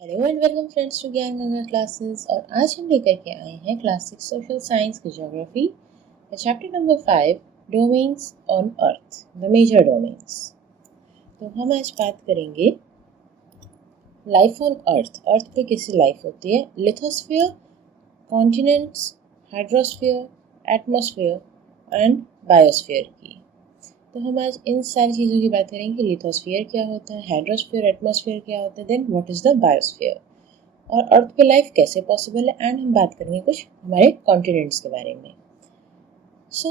Hello and welcome friends to Gyan Ganga classes. और आज हम लेकर के आए हैं क्लास 6 सोशल साइंस की geography chapter number 5 domains on earth, the major domains. तो हम आज बात करेंगे लाइफ ऑन अर्थ। अर्थ पे कैसी लाइफ होती है, lithosphere, continents, hydrosphere, atmosphere and biosphere की। तो हम आज इन सारी चीज़ों की बात करेंगे। लिथोस्फीयर क्या होता है, हाइड्रोस्फीयर, एटमॉस्फेयर क्या होता है, then what is the biosphere, और अर्थ पे लाइफ कैसे पॉसिबल है, एंड हम बात करेंगे कुछ हमारे कॉन्टिनेंट्स के बारे में। सो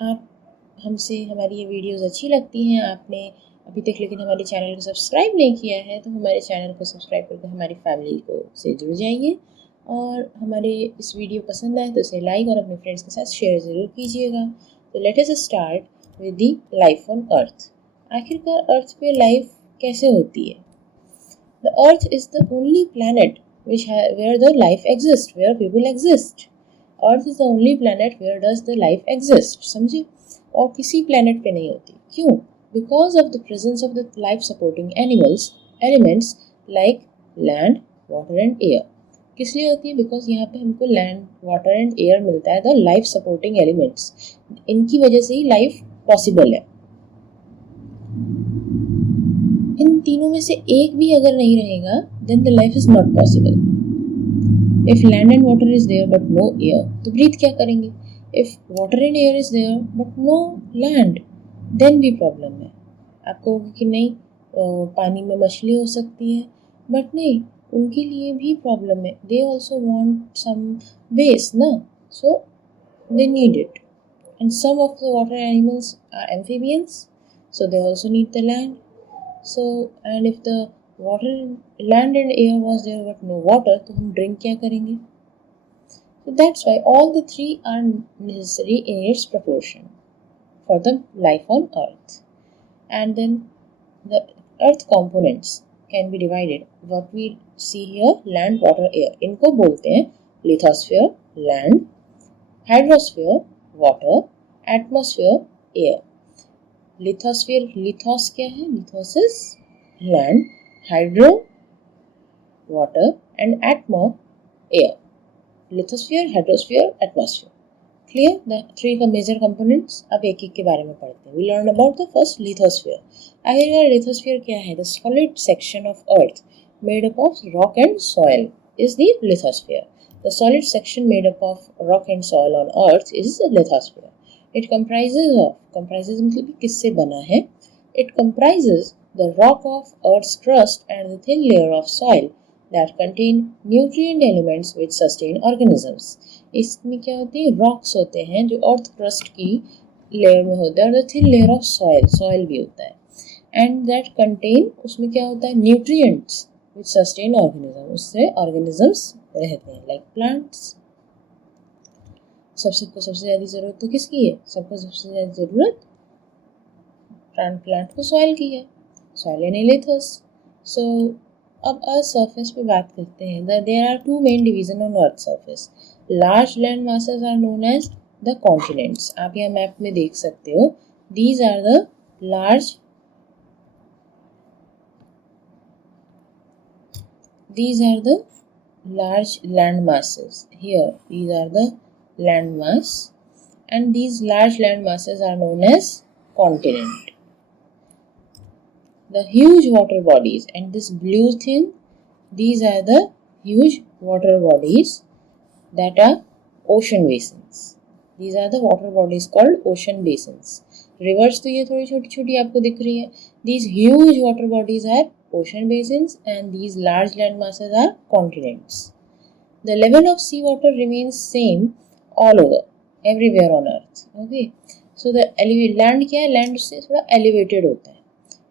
आप हमसे हमारी ये वीडियोस अच्छी लगती हैं, आपने अभी तक लेकिन हमारे चैनल को सब्सक्राइब नहीं किया है तो हमारे चैनल को सब्सक्राइब करके हमारी फैमिली को से जुड़ जाइए, और हमारे इस वीडियो पसंद आए तो इसे लाइक और अपने फ्रेंड्स के साथ शेयर ज़रूर कीजिएगा। तो let us start with the life on earth. आखिरकार अर्थ पे लाइफ कैसे होती है? The Earth is the only planet where the life exists, where people exist. Earth is the only planet where does the life exist. समझे? और किसी planet पे नहीं होती। क्यों? Because of the presence of the life supporting elements like land, water and air. किस लिए होती है? Because यहाँ पे हमको land, water and air मिलता है, the life supporting elements. इनकी वजह से ही life possible है। इन तीनों में से एक भी अगर नहीं रहेगा then the life is not possible. If land and water is there but no air, तो breathe क्या करेंगे? If water and air is there but no land, then भी problem है। आप कहोगे कि नहीं पानी में मछली हो सकती है, बट नहीं, उनके लिए भी प्रॉब्लम है। They also want some base ना, so they need it. And some of the water animals are amphibians, so they also need the land. So and if the water, land and air was there but no water, तो हम drink क्या करेंगे? So that's why all the three are necessary in its proportion for the life on earth. And then the earth components can be divided. What we see here, land, water, air, इनको बोलते हैं lithosphere, land, hydrosphere, water, atmosphere, air. Lithosphere, lithos क्या है? Lithos is land, hydro water and atmo air. Lithosphere, hydrosphere, atmosphere. Clear? The three का major components. अब एक एक के बारे में पढ़ते हैं। We learn about the first lithosphere. आखिरकार लिथोस्फीयर क्या है? The solid section of earth made up of rock and soil is the lithosphere. The solid section made up of rock and soil on earth is the lithosphere. It comprises मतलब किससे बना है? It comprises the rock of Earth's crust and the thin layer of soil that contain nutrient elements which sustain organisms. इसमें क्या होती है? Rocks होते हैं जो अर्थ क्रस्ट की लेयर में होते हैं, और the thin layer of soil भी होता है, and that contain, उसमें क्या होता है? Nutrients which sustain organisms. उससे organisms रहते हैं, like plants. सबको सबसे ज़्यादा ज़रूरत तो किसकी है? सबको सबसे ज़्यादा ज़रूरत प्लांट को सॉइल की है, सॉइल यानी लिथोस। सो अब अर्थ सरफेस पे बात करते हैं। There are two main division on earth surface. Large land masses are known as the continents. आप यहाँ मैप में देख सकते हो, these are the large land masses. Here these are the land mass, and these large land masses are known as continent. The huge water bodies, and this blue thing, these are the huge water bodies that are ocean basins. These are the water bodies called ocean basins. Rivers तो ये थोड़ी छोटी छोटी आपको दिख रही है. These huge water bodies are ocean basins, and these large land masses are continents. The level of sea water remains same all over, everywhere on earth. Okay, so the land क्या है? Land से थोड़ा elevated होता है.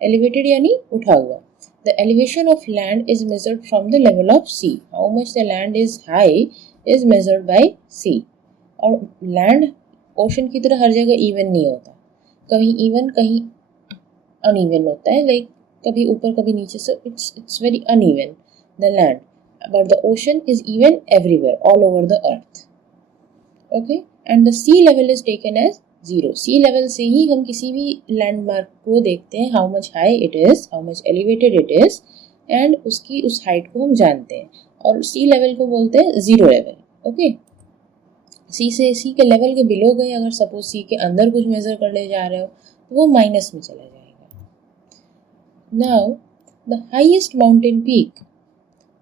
Elevated यानी उठा हुआ. The elevation of land is measured from the level of sea. How much the land is high is measured by sea. और land ocean की तरह हर जगह even नहीं होता. कहीं even कहीं uneven होता है, like कभी ऊपर कभी नीचे, so it's very uneven, the land. But the ocean is even everywhere, all over the earth. Okay, and the sea level is taken as zero. Sea level से ही हम किसी भी landmark को देखते हैं, how much high it is, how much elevated it is. And उसकी उस height को हम जानते हैं, और सी लेवल को बोलते हैं जीरो लेवल। ओके, सी के लेवल के बिलो गए, अगर सपोज सी के अंदर कुछ मेजर करने जा रहे हो तो वो माइनस में चला जाएगा। Now the highest mountain peak,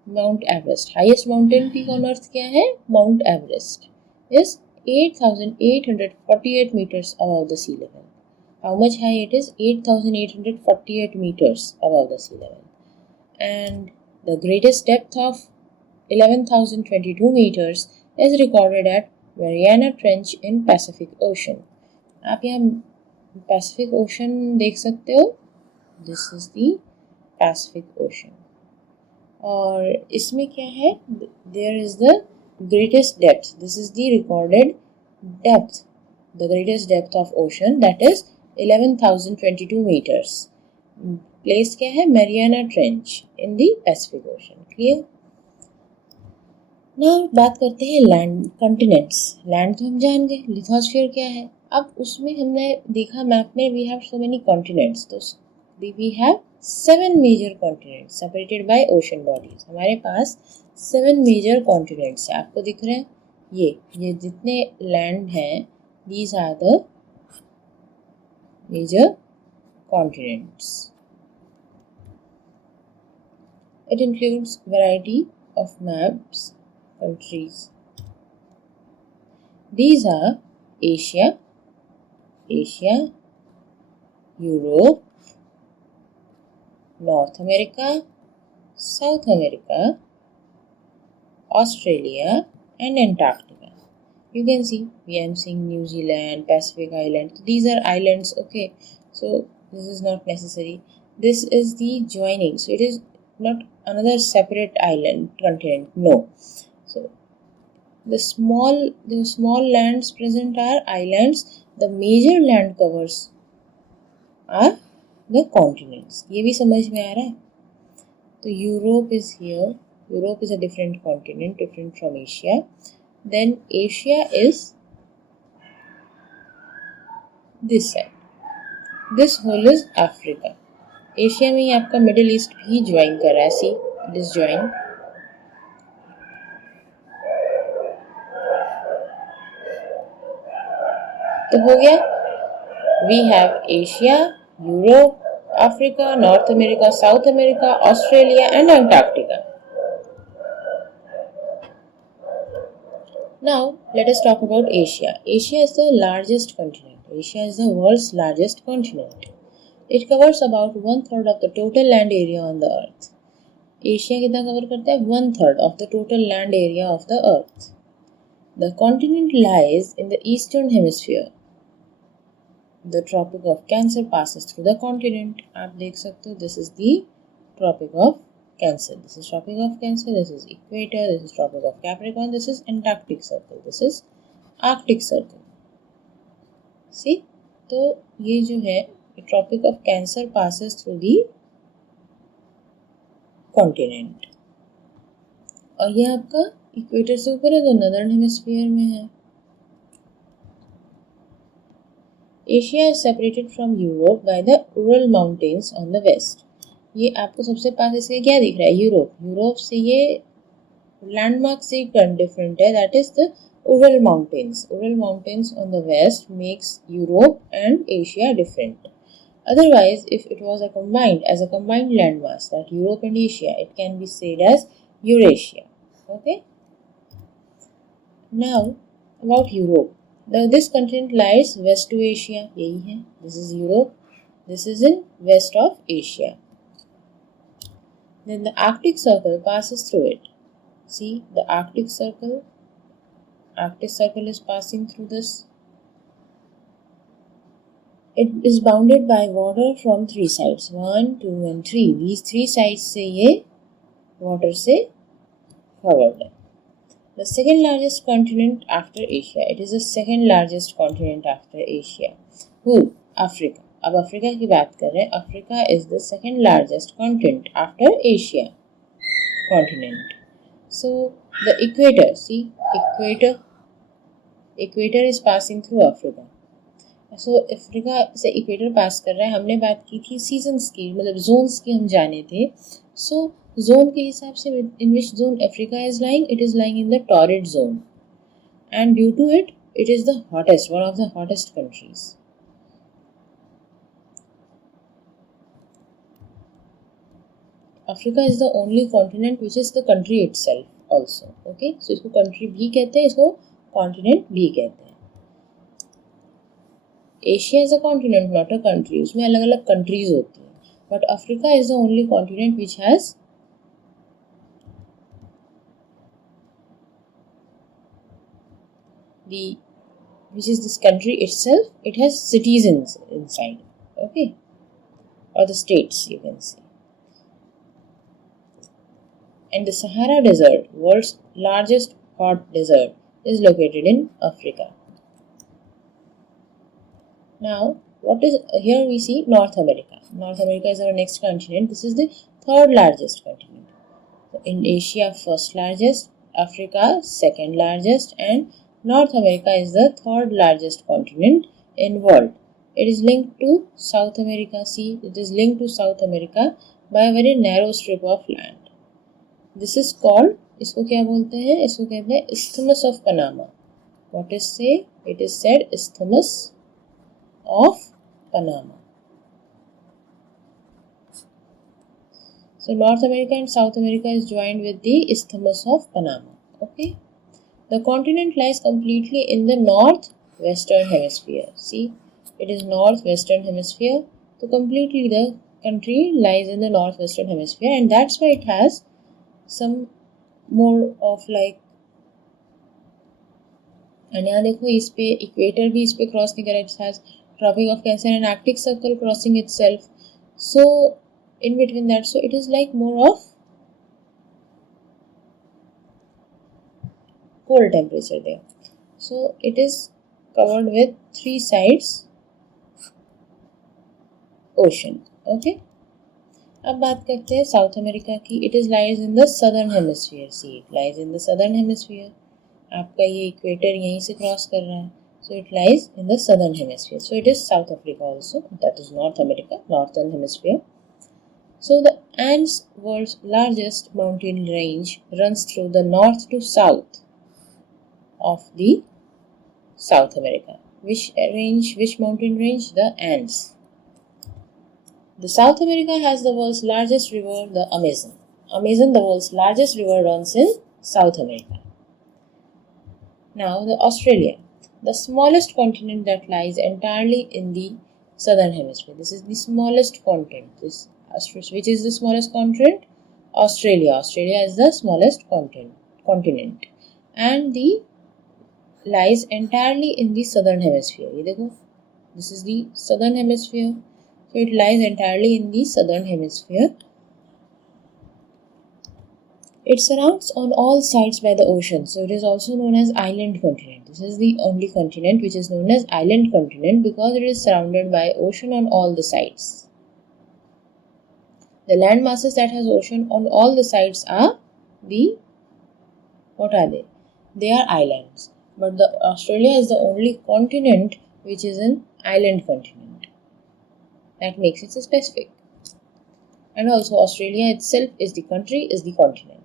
mount Everest, highest mountain peak on earth क्या है? Mount Everest is 8,848 meters above the sea level. How much high it is? 8,848 meters above the sea level. And the greatest depth of 11,022 meters is recorded at Mariana Trench in Pacific Ocean. आप यहाँ Pacific ocean देख सकते हो, this is the Pacific Ocean. और इसमें क्या है? There is the greatest depth, this is the recorded depth, the greatest depth of ocean, that is 11,022 meters. Place क्या है? Mariana Trench in the Pacific Ocean. Clear? Now बात करते हैं land, continents. Land तो हम जान गए, लिथोस्फीयर क्या है। अब उसमें हमने देखा मैप में, we have so many continents, तो we have 7 major continents separated by ocean bodies. हमारे पास 7 मेजर कॉन्टिनेंट्स है, आपको दिख रहे हैं ये जितने लैंड हैं, these are the major continents. It includes variety of maps, countries. These are Asia, Europe, North America, South America, Australia, and Antarctica. You can see, I am seeing New Zealand, Pacific Island. These are islands, okay. So this is not necessary. This is the joining. So it is not another separate island continent, no. So the small lands present are islands, the major land covers are the continents. ये भी समझ में आ रहा है? तो Europe is here, Europe is a different continent, different from Asia. Then Asia is this side, this whole is Africa. Asia में ही आपका middle east भी ज्वाइन कर रहा है, सी दिस ज्वाइन। तो हो गया, we have Asia, Europe, Africa, North America, South America, Australia and Antarctica. Now let us talk about Asia. Asia is the largest continent, Asia is the world's largest continent. It covers about 1/3 of the total land area on the earth. Asia कितना cover करता है? 1/3 of the total land area of the earth. The continent lies in the eastern hemisphere. The Tropic of Cancer passes through the continent. आप देख सकते हो, this is the Tropic of Cancer. This is Tropic of Cancer. This is Equator. This is Tropic of Capricorn. This is Antarctic Circle. This is Arctic Circle. See? तो ये जो है, the Tropic of Cancer passes through the continent. और ये आपका equator से ऊपर है, तो नदर्न हेमिस्फीयर में है। Asia is separated from Europe by the Ural mountains on the west. ये आपको सबसे पास इसके क्या दिख रहा है? यूरोप। यूरोप से ये लैंडमार्क से डिफरेंट है, that is the Ural Mountains. Ural Mountains on the west makes Europe and Asia different. Otherwise, if it was as a combined landmass, that Europe and Asia, it can be said as Eurasia. Okay. Now about Europe. This continent lies west to Asia. यही है. This is Europe. This is in west of Asia. Then the Arctic Circle passes through it. See the Arctic Circle. Arctic Circle is passing through this. It is bounded by water from 3 sides, 1, 2 and 3. These 3 sides से ये water से covered है. The second largest continent after Asia. It is the second largest continent after Asia. Who? Africa. अब Africa की बात कर रहे हैं. Africa is the second largest continent after Asia continent. So the equator, see, equator is passing through Africa. So Africa से equator पास कर रहा है. हमने बात की थी सीजन्स की, मतलब जोन्स की हम जाने थे. So zone के हिसाब से in which zone Africa is lying, it is lying in the torrid zone, and due to it, it is the hottest, one of the hottest countries. Africa is the only continent which is the country itself also. Okay, so इसको country भी कहते हैं, इसको continent भी कहते हैं. Asia is a continent, not a country. उसमें अलग अलग countries होती हैं. But Africa is the only continent which has which is this country itself. It has cities inside. Okay, or the states you can say. And the Sahara Desert, world's largest hot desert, is located in Africa. Now, what is here we see North America. North America is our next continent. This is the third largest continent. So in Asia, first largest, Africa, second largest, and North America is the third largest continent in world. It is linked to South America. See, it is linked to South America by a very narrow strip of land. This is called, इसको क्या बोलते हैं? इसको कहते हैं Isthmus of Panama. What is say? It is said Isthmus of Panama. So North America and South America is joined with the Isthmus of Panama. Okay. The continent lies completely in the northwestern hemisphere. See, it is northwestern hemisphere. So completely the country lies in the northwestern hemisphere, and that's why it has some more of like, and यहाँ देखो इस पे equator भी इस पे cross नहीं करा. It has Tropic of Cancer and Arctic Circle crossing itself. So in between that, so it is like more of cold temperature there. So it is covered with three sides ocean. Okay. अब बात करते हैं South America की. It is lies in the southern hemisphere. See, it lies in the southern hemisphere. आपका ये equator यहीं से cross कर रहा है. So it lies in the southern hemisphere. So it is South Africa also. That is North America, northern hemisphere. So the Andes, world's largest mountain range, runs through the north to south of the South America. Which mountain range? The Andes. The South America has the world's largest river, the Amazon. The world's largest river, runs in South America. Now, the Australia, the smallest continent that lies entirely in the southern hemisphere. This is the smallest continent. Which is the smallest continent? Australia. Australia is the smallest continent, and the lies entirely in the southern hemisphere. ये देखो, this is the southern hemisphere. So it lies entirely in the southern hemisphere. It surrounds on all sides by the ocean. So it is also known as island continent. This is the only continent which is known as island continent because it is surrounded by ocean on all the sides. The land masses that has ocean on all the sides are what are they? They are islands. But the Australia is the only continent which is an island continent. That makes it specific. And also Australia itself is the country, is the continent.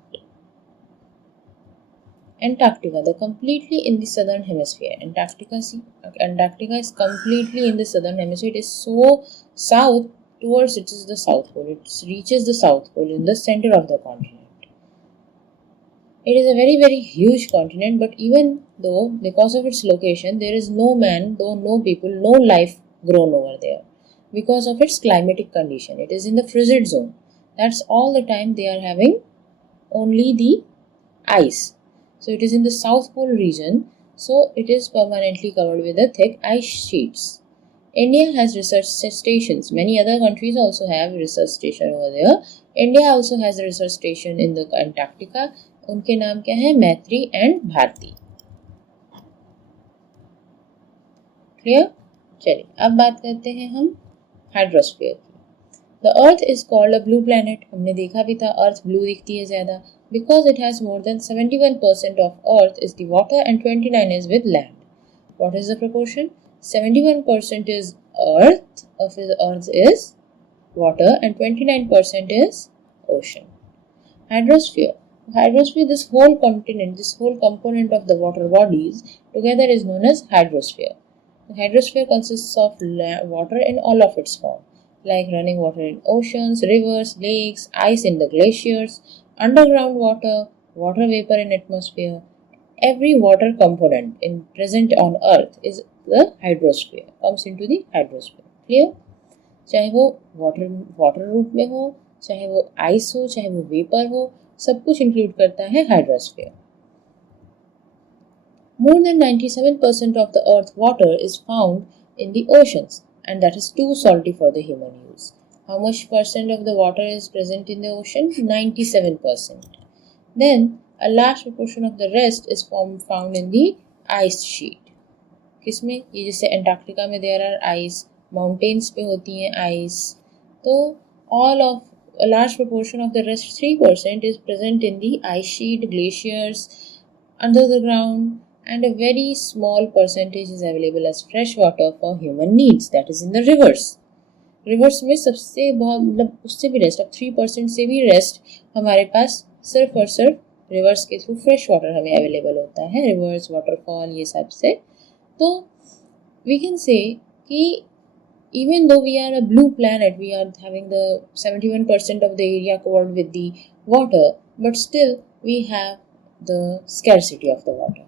Antarctica, the completely in the southern hemisphere. Antarctica is completely in the southern hemisphere. It is so south towards it is the South Pole. It reaches the South Pole in the center of the continent. It is a very, very huge continent, but even though because of its location, there is no man, though no people, no life grown over there. Because of its climatic condition, it is in the frigid zone. That's all the time they are having only the ice. So it is in the South Pole region. So it is permanently covered with the thick ice sheets. India has research stations. Many other countries also have research station over there. India also has a research station in the Antarctica. उनके नाम क्या है? मैत्री and Bharti. Clear? चलिए अब बात करते हैं हम हाइड्रोस्फीयर की. The earth is called a blue planet. हमने देखा भी था अर्थ ब्लू दिखती है ज़्यादा because it has more than 71% of earth is the water and 29 is with land. What is the proportion? 71% is earth is water and 29% is ocean. Hydrosphere. Hydrosphere, this whole continent, this whole component of the water bodies together is known as hydrosphere. The hydrosphere consists of water in all of its form, like running water in oceans, rivers, lakes, ice in the glaciers, underground water, water vapor in atmosphere. Every water component in present on Earth is the hydrosphere, comes into the hydrosphere. Clear? चाहे वो water रूप में हो, चाहे वो ice हो, चाहे वो वेपर हो, सब कुछ इंक्लूड करता है hydrosphere. More than 97% of the Earth's water is found in the oceans, and that is too salty for the human use. How much percent of the water is present in the ocean? 97%. Then a large proportion of the rest is found in the ice sheet. किसमें? ये जैसे Antarctica में there are ice, mountains पे होती हैं ice, तो all of a large proportion of the rest 3% is present in the ice sheet, glaciers, under the ground, and a very small percentage is available as fresh water for human needs, that is in the rivers. Reverse में सबसे बहुत मतलब उससे भी rest, अब 3% से भी rest हमारे पास सिर्फ और सिर्फ रिवर्स के थ्रू फ्रेश वाटर हमें अवेलेबल होता है, रिवर्स, वाटरफॉल, ये सब से. तो वी कैन से कि even though we are a blue planet, we are having the 71% of the area covered with the water, but still we have the scarcity of the water.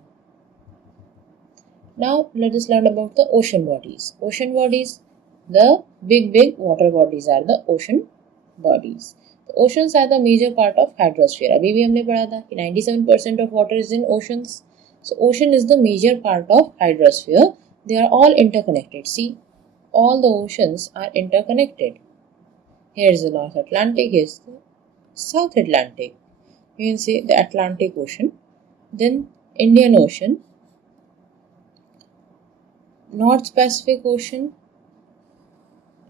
Now let us learn about the ocean bodies. Ocean bodies, the big water bodies are the ocean bodies. The oceans are the major part of hydrosphere. अभी भी हमने पढ़ा था कि 97% of water is in oceans. So ocean is the major part of hydrosphere. They are all interconnected. See, all the oceans are interconnected. Here is the North Atlantic, here is the South Atlantic. You can see the Atlantic Ocean, then Indian Ocean, North Pacific Ocean,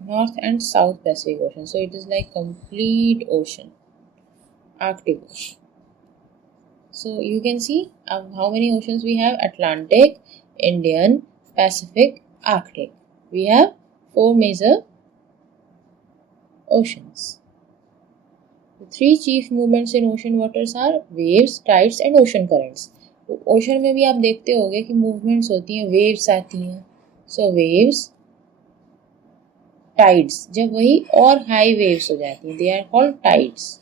North and South Pacific Ocean. So it is like complete ocean, Arctic Ocean. So you can see how many oceans we have: Atlantic, Indian, Pacific, Arctic. We have 4 major oceans. The 3 chief movements in ocean waters are waves, tides and ocean currents. तो ocean में भी आप देखते होंगे कि movements होती हैं, waves आती हैं. सो वेव्स, टाइड्स, जब वही और हाई वेव्स हो जाती हैं, they are called tides.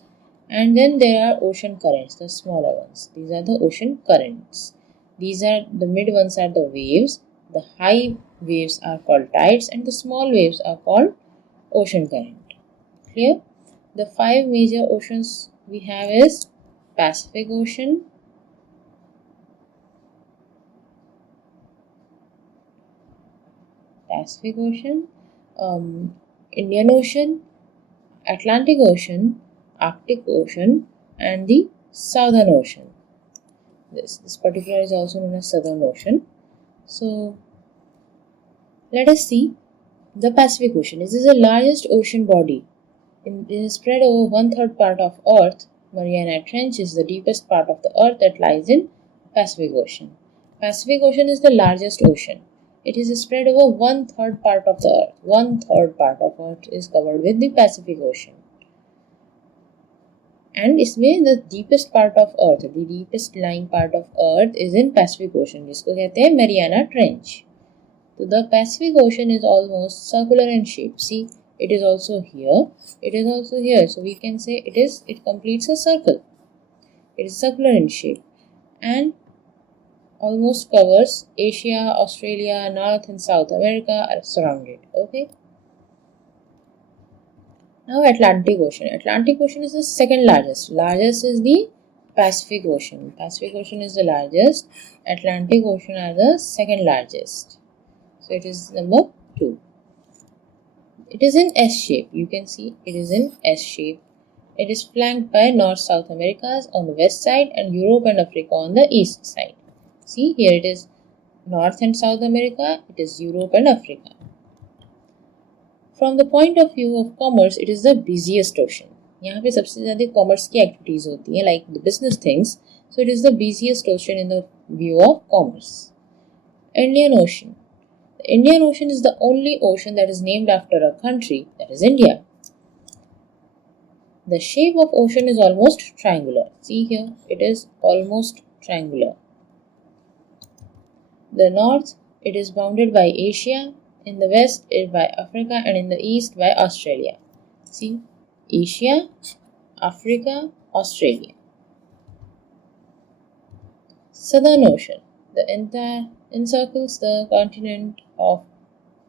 And then there are ocean currents, the smaller ones, these are the ocean currents. These are the mid ones are the waves, the high waves are called tides, and the small waves are called ocean current. Clear? The 5 major oceans we have is Pacific Ocean, Indian Ocean, Atlantic Ocean, Arctic Ocean, and the Southern Ocean. This particular is also known as Southern Ocean. So let us see the Pacific Ocean. This is the largest ocean body. It is spread over 1/3 part of Earth. Mariana Trench is the deepest part of the Earth that lies in Pacific Ocean. Pacific Ocean is the largest ocean. It is spread over 1/3 part of the Earth. 1/3 part of Earth is covered with the Pacific Ocean. And इसमें the deepest part of Earth, the deepest lying part of Earth is in Pacific Ocean, जिसको कहते हैं Mariana Trench. So the Pacific Ocean is almost circular in shape. See, it is also here, it is also here. So we can say it completes a circle. It is circular in shape and almost covers Asia, Australia, North and South America are surrounded. Okay. Now Atlantic Ocean. Atlantic Ocean is the second largest. Largest is the Pacific Ocean. Pacific Ocean is the largest. Atlantic Ocean are the second largest. So it is number 2. It is in S shape. You can see it is in S shape. It is flanked by North-South Americas on the west side and Europe and Africa on the east side. See, here it is North and South America. It is Europe and Africa. From the point of view of commerce, it is the busiest ocean. यहाँ पे सबसे ज़्यादा commerce की activities होती हैं, like the business things. So it is the busiest ocean in the view of commerce. Indian Ocean. The Indian Ocean is the only ocean that is named after a country, that is India. The shape of ocean is almost triangular. See here, it is almost triangular. The north, it is bounded by Asia, in the west it by Africa, and in the east by Australia. See, Asia, Africa, Australia. Southern Ocean, the entire encircles the continent of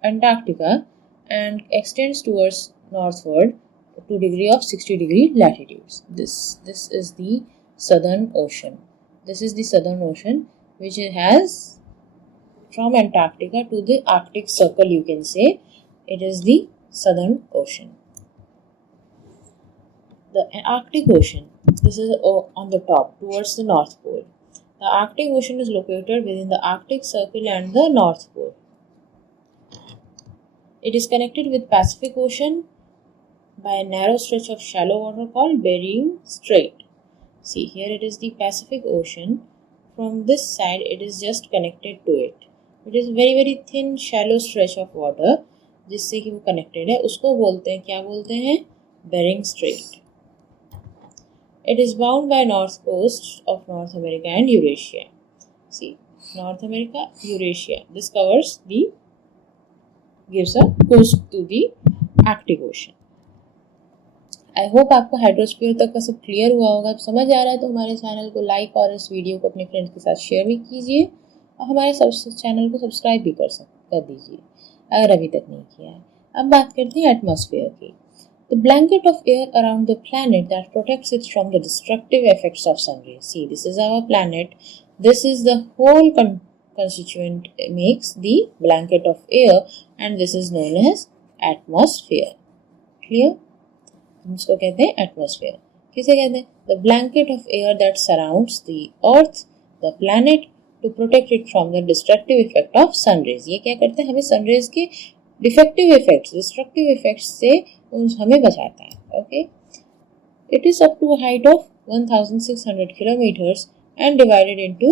Antarctica and extends towards northward to degree of 60-degree latitudes. This is the Southern Ocean. This is the Southern Ocean, which it has from Antarctica to the Arctic Circle, you can say. It is the Southern Ocean. The Arctic Ocean, this is on the top towards the North Pole. The Arctic Ocean is located within the Arctic Circle and the North Pole. It is connected with Pacific Ocean by a narrow stretch of shallow water called Bering Strait. See, here it is the Pacific Ocean. From this side, it is just connected to it. It is very thin shallow stretch of water जिससे कि वो connected है. उसको बोलते हैं, क्या बोलते हैं? Bering Strait. It is bound by north coast of North America and Eurasia. See, North America, Eurasia. This gives a coast to the Arctic Ocean. I hope आपको हाइड्रोस्फीयर तक का सब क्लियर हुआ होगा. समझ आ रहा है तो हमारे चैनल को लाइक और इस वीडियो को अपने फ्रेंड्स के साथ शेयर भी कीजिए और हमारे चैनल को सब्सक्राइब भी कर दीजिए अगर अभी तक नहीं किया है. अब बात करते हैं एटमॉस्फेयर की. The blanket of air around the planet that protects it from the destructive effects of sun rays. See, this is our planet. This is the whole constituent makes the blanket of air, and this is known as atmosphere. Clear? हम इसको कहते हैं atmosphere. किसे कहते हैं? The blanket of air that surrounds the earth, the planet, to protect it from the destructive effect of sun rays. ये क्या करते हैं? हमें sun rays के defective effects, destructive effects से हमें बचाता है. Okay? It is up to a height of 1,600 kilometers and divided into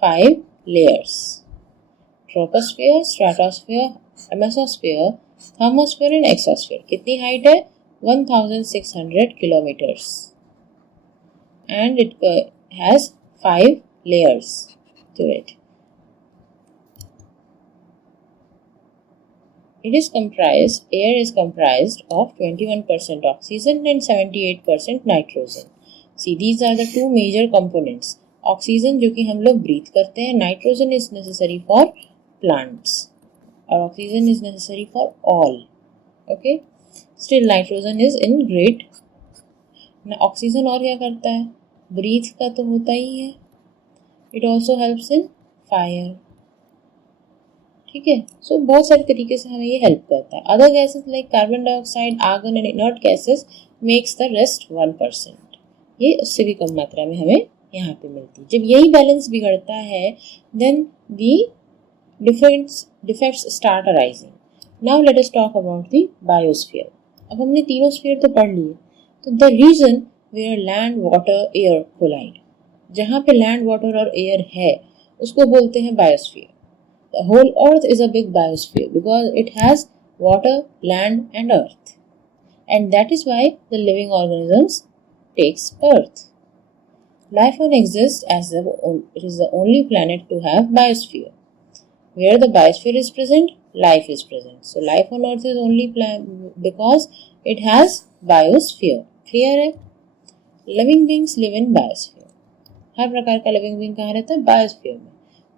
5 layers: troposphere, stratosphere, mesosphere, thermosphere and exosphere. कितनी हाइट है? 1,600 kilometers. And it has 5 layers to it. Air is comprised of 21% oxygen and 78% nitrogen. See, these are the two major components. Oxygen जो कि हम लोग breathe करते हैं, nitrogen is necessary for plants, और oxygen is necessary for all. Okay? Still nitrogen is in great. Oxygen और क्या करता है? Breathe का तो होता ही है. It also helps in fire. ठीक है. So बहुत सारे तरीके से हमें ये हेल्प करता है. Other gases like carbon dioxide, argon and inert gases makes the rest 1%. ये उससे भी कम मात्रा में हमें यहाँ पे मिलती है. जब यही बैलेंस बिगड़ता है, then the defects start arising. Now let us talk about the biosphere. अब हमने तीनों स्फीयर तो पढ़ लिए. तो the region where land, water, air collide, जहाँ पे land, water और air है, उसको बोलते हैं biosphere. The whole earth is a big biosphere because it has water, land and earth. And that is why the living organisms takes birth. Life on exists as it is the only planet to have biosphere. Where the biosphere is present, life is present. So life on earth is only because it has biosphere. Clear है? Living beings live in biosphere. हर प्रकार का living being कहाँ रहता है? Biosphere में.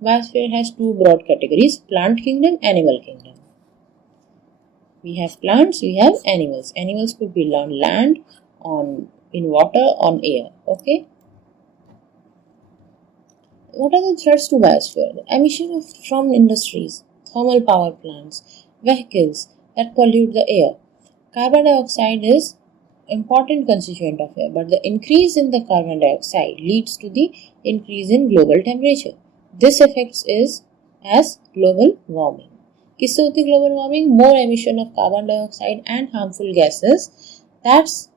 Biosphere has two broad categories: plant kingdom, animal kingdom. We have plants, we have animals. Animals could be on land, in water, on air. Okay. What are the threats to biosphere? The emission from industries, thermal power plants, vehicles that pollute the air. Carbon dioxide is important constituent of air, but the increase in the carbon dioxide leads to the increase in global temperature. This affects is as global warming. किससे होती है global warming? More emission of carbon dioxide and harmful gases. That's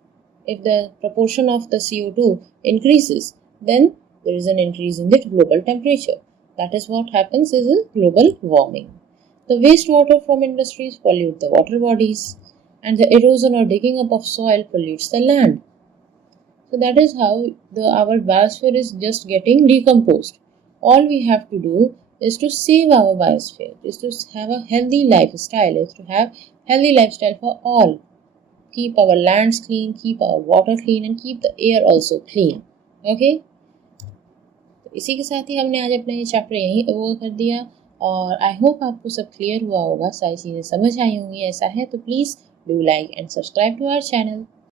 if the proportion of the CO2 increases, then there is an increase in the global temperature. That is what happens is a global warming. The wastewater from industries pollute the water bodies, and the erosion or digging up of soil pollutes the land. So that is how our biosphere is just getting decomposed. All we have to do is to save our biosphere, is to have a healthy lifestyle, is to have healthy lifestyle for all. Keep our lands clean, keep our water clean, and keep the air also clean. Okay, तो इसी के साथ ही हमने आज अपना ये chapter यहीं over कर दिया, और आई होप आपको सब क्लियर हुआ होगा, सारी चीज़ें समझ आई होंगी। ऐसा है तो please do like and subscribe to our channel.